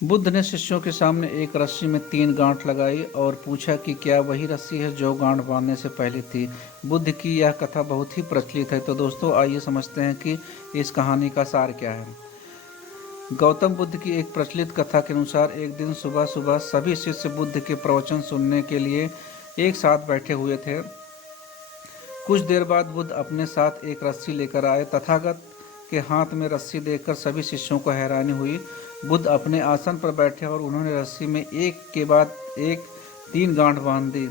बुद्ध ने शिष्यों के सामने एक रस्सी में 3 गांठ लगाई और पूछा कि क्या वही रस्सी है जो गांठ बांधने से पहले थी। बुद्ध की यह कथा बहुत ही प्रचलित है। तो दोस्तों आइए समझते हैं कि इस कहानी का सार क्या है। गौतम बुद्ध की एक प्रचलित कथा के अनुसार एक दिन सुबह सुबह सभी शिष्य बुद्ध के प्रवचन सुनने के लिए एक साथ बैठे हुए थे। कुछ देर बाद बुद्ध अपने साथ एक रस्सी लेकर आए। तथागत के हाथ में रस्सी देखकर सभी शिष्यों को हैरानी हुई। बुद्ध अपने आसन पर बैठे और उन्होंने रस्सी में एक के बाद एक 3 गांठ बांध दी।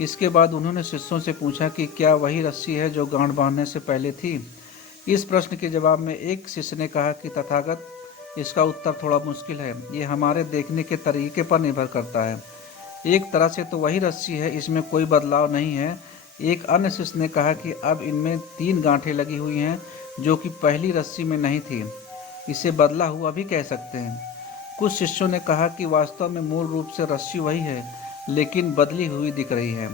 इसके बाद उन्होंने शिष्यों से पूछा कि क्या वही रस्सी है जो गांठ बांधने से पहले थी। इस प्रश्न के जवाब में एक शिष्य ने कहा कि तथागत, इसका उत्तर थोड़ा मुश्किल है। ये हमारे देखने के तरीके पर निर्भर करता है। एक तरह से तो वही रस्सी है, इसमें कोई बदलाव नहीं है। एक अन्य शिष्य ने कहा कि अब इनमें 3 गांठें लगी हुई हैं जो कि पहली रस्सी में नहीं थी। इसे बदला हुआ भी कह सकते हैं। कुछ शिष्यों ने कहा कि वास्तव में मूल रूप से रस्सी वही है, लेकिन बदली हुई दिख रही है,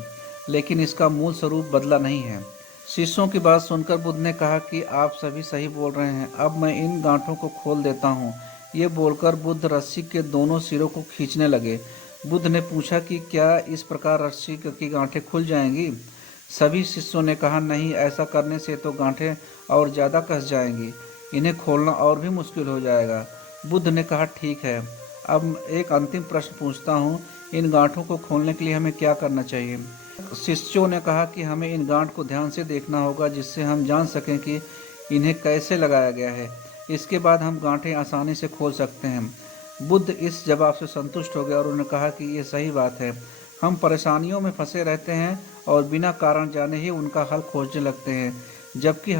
लेकिन इसका मूल स्वरूप बदला नहीं है। शिष्यों की बात सुनकर बुद्ध ने कहा कि आप सभी सही बोल रहे हैं, अब मैं इन गांठों को खोल देता हूँ। ये बोलकर बुद्ध रस्सी के दोनों सिरों को खींचने लगे। बुद्ध ने पूछा कि क्या इस प्रकार रस्सी की गांठें खुल जाएंगी। सभी शिष्यों ने कहा, नहीं, ऐसा करने से तो गांठें और ज़्यादा कस जाएंगी, इन्हें खोलना और भी मुश्किल हो जाएगा। बुद्ध ने कहा, ठीक है, अब एक अंतिम प्रश्न पूछता हूँ, इन गांठों को खोलने के लिए हमें क्या करना चाहिए। शिष्यों ने कहा कि हमें इन गांठ को ध्यान से देखना होगा, जिससे हम जान सकें कि इन्हें कैसे लगाया गया है। इसके बाद हम गांठें आसानी से खोल सकते हैं। बुद्ध इस जवाब से संतुष्ट हो गए और उन्होंने कहा कि ये सही बात है। हम परेशानियों में फंसे रहते हैं और बिना कारण जाने ही उनका हल खोजने लगते हैं, जबकि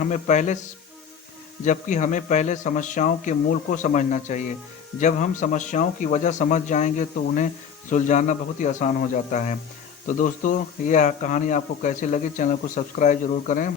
हमें पहले समस्याओं के मूल को समझना चाहिए। जब हम समस्याओं की वजह समझ जाएंगे तो उन्हें सुलझाना बहुत ही आसान हो जाता है। तो दोस्तों, यह कहानी आपको कैसी लगी, चैनल को सब्सक्राइब जरूर करें।